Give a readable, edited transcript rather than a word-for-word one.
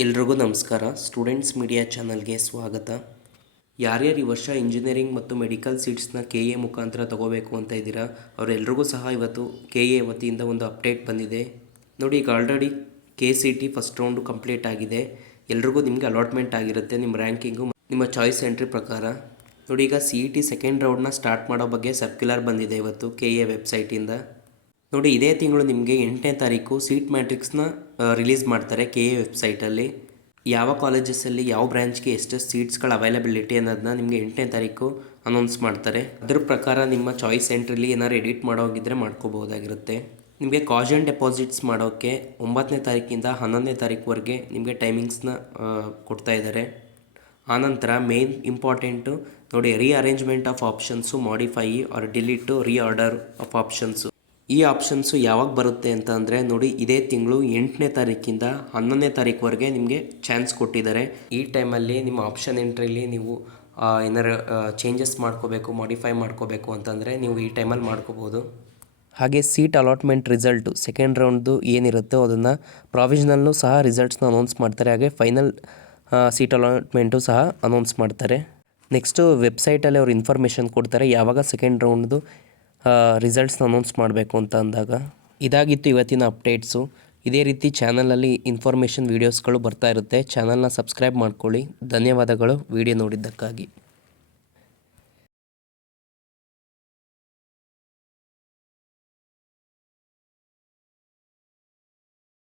ಎಲ್ರಿಗೂ ನಮಸ್ಕಾರ. Students media ಚಾನಲ್ಗೆ ಸ್ವಾಗತ. ಯಾರ್ಯಾರು ಈ ವರ್ಷ ಇಂಜಿನಿಯರಿಂಗ್ ಮತ್ತು ಮೆಡಿಕಲ್ ಸೀಟ್ಸ್ನ KA ಮುಖಾಂತರ ತಗೋಬೇಕು ಅಂತ ಇದ್ದೀರಾ, ಅವರೆಲ್ರಿಗೂ ಸಹ ಇವತ್ತು KA ವತಿಯಿಂದ ಒಂದು ಅಪ್ಡೇಟ್ ಬಂದಿದೆ. ನೋಡಿ, ಈಗ already KCT first round complete ಆಗಿದೆ. ಎಲ್ರಿಗೂ ನಿಮಗೆ ಅಲಾಟ್ಮೆಂಟ್ ಆಗಿರುತ್ತೆ ನಿಮ್ಮ ರ್ಯಾಂಕಿಂಗು ನಿಮ್ಮ ಚಾಯ್ಸ್ ಎಂಟ್ರಿ ಪ್ರಕಾರ. ನೋಡಿ, ಈಗ CET ಸೆಕೆಂಡ್ ರೌಂಡ್ನ ಸ್ಟಾರ್ಟ್ ಮಾಡೋ ಬಗ್ಗೆ ಸರ್ಕ್ಯುಲರ್ ಬಂದಿದೆ ಇವತ್ತು KA ವೆಬ್ಸೈಟಿಂದ. ನೋಡಿ, ಇದೇ ತಿಂಗಳು ನಿಮಗೆ 8ನೇ ತಾರೀಕು ಸೀಟ್ ಮ್ಯಾಟ್ರಿಕ್ಸ್ನ ರಿಲೀಸ್ ಮಾಡ್ತಾರೆ KA ವೆಬ್ಸೈಟಲ್ಲಿ. ಯಾವ ಕಾಲೇಜಸಲ್ಲಿ ಯಾವ ಬ್ರ್ಯಾಂಚ್ಗೆ ಎಷ್ಟೆಷ್ಟು ಸೀಟ್ಸ್ಗಳ ಅವೈಲಬಿಲಿಟಿ ಅನ್ನೋದನ್ನ ನಿಮಗೆ 8ನೇ ತಾರೀಕು ಅನೌನ್ಸ್ ಮಾಡ್ತಾರೆ. ಅದರ ಪ್ರಕಾರ ನಿಮ್ಮ ಚಾಯ್ಸ್ ಎಂಟ್ರಿಲಿ ಏನಾದ್ರು ಎಡಿಟ್ ಮಾಡೋಗಿದ್ರೆ ಮಾಡ್ಕೋಬಹುದಾಗಿರುತ್ತೆ. ನಿಮಗೆ ಕಾಸ್ಟ್ ಆ್ಯಂಡ್ ಡೆಪಾಸಿಟ್ಸ್ ಮಾಡೋಕ್ಕೆ 9ನೇ ತಾರೀಕಿಂದ 11ನೇ ತಾರೀಕುವರೆಗೆ ನಿಮಗೆ ಟೈಮಿಂಗ್ಸ್ನ ಕೊಡ್ತಾ ಇದ್ದಾರೆ. ಆನಂತರ ಮೇನ್ ಇಂಪಾರ್ಟೆಂಟು ನೋಡಿ, rearrangement of options, modify or delete, reorder of options. ಈ ಆಪ್ಷನ್ಸು ಯಾವಾಗ ಬರುತ್ತೆ ಅಂತ ಅಂದರೆ ನೋಡಿ, ಇದೇ ತಿಂಗಳು 8ನೇ ತಾರೀಕಿಂದ 11ನೇ ತಾರೀಕುವರೆಗೆ ನಿಮಗೆ ಚಾನ್ಸ್ ಕೊಟ್ಟಿದ್ದಾರೆ. ಈ ಟೈಮಲ್ಲಿ ನಿಮ್ಮ ಆಪ್ಷನ್ ಎಂಟ್ರಿಲಿ ನೀವು ಏನಾರು ಚೇಂಜಸ್ ಮಾಡ್ಕೋಬೇಕು, ಮಾಡಿಫೈ ಮಾಡ್ಕೋಬೇಕು ಅಂತಂದರೆ ನೀವು ಈ ಟೈಮಲ್ಲಿ ಮಾಡ್ಕೋಬೋದು. ಹಾಗೆ ಸೀಟ್ ಅಲಾಟ್ಮೆಂಟ್ ರಿಸಲ್ಟು ಸೆಕೆಂಡ್ ರೌಂಡ್ದು ಏನಿರುತ್ತೋ ಅದನ್ನು ಪ್ರಾವಿಷನಲ್ಲು ಸಹ ರಿಸಲ್ಟ್ಸ್ನ ಅನೌನ್ಸ್ ಮಾಡ್ತಾರೆ. ಹಾಗೆ ಫೈನಲ್ ಸೀಟ್ ಅಲಾಟ್ಮೆಂಟು ಸಹ ಅನೌನ್ಸ್ ಮಾಡ್ತಾರೆ. ನೆಕ್ಸ್ಟು ವೆಬ್ಸೈಟಲ್ಲಿ ಅವ್ರು ಇನ್ಫಾರ್ಮೇಷನ್ ಕೊಡ್ತಾರೆ ಯಾವಾಗ ಸೆಕೆಂಡ್ ರೌಂಡ್ದು ರಿಸಲ್ಟ್ಸ್ನ ಅನೌನ್ಸ್ ಮಾಡಬೇಕು ಅಂತ ಅಂದಾಗ. ಇದಾಗಿತ್ತು ಇವತ್ತಿನ ಅಪ್ಡೇಟ್ಸು. ಇದೇ ರೀತಿ ಚಾನಲಲ್ಲಿ ಇನ್ಫಾರ್ಮೇಷನ್ ವೀಡಿಯೋಸ್ಗಳು ಬರ್ತಾ ಇರುತ್ತೆ. ಚಾನಲ್ನ ಸಬ್ಸ್ಕ್ರೈಬ್ ಮಾಡ್ಕೊಳ್ಳಿ. ಧನ್ಯವಾದಗಳು ವಿಡಿಯೋ ನೋಡಿದ್ದಕ್ಕಾಗಿ.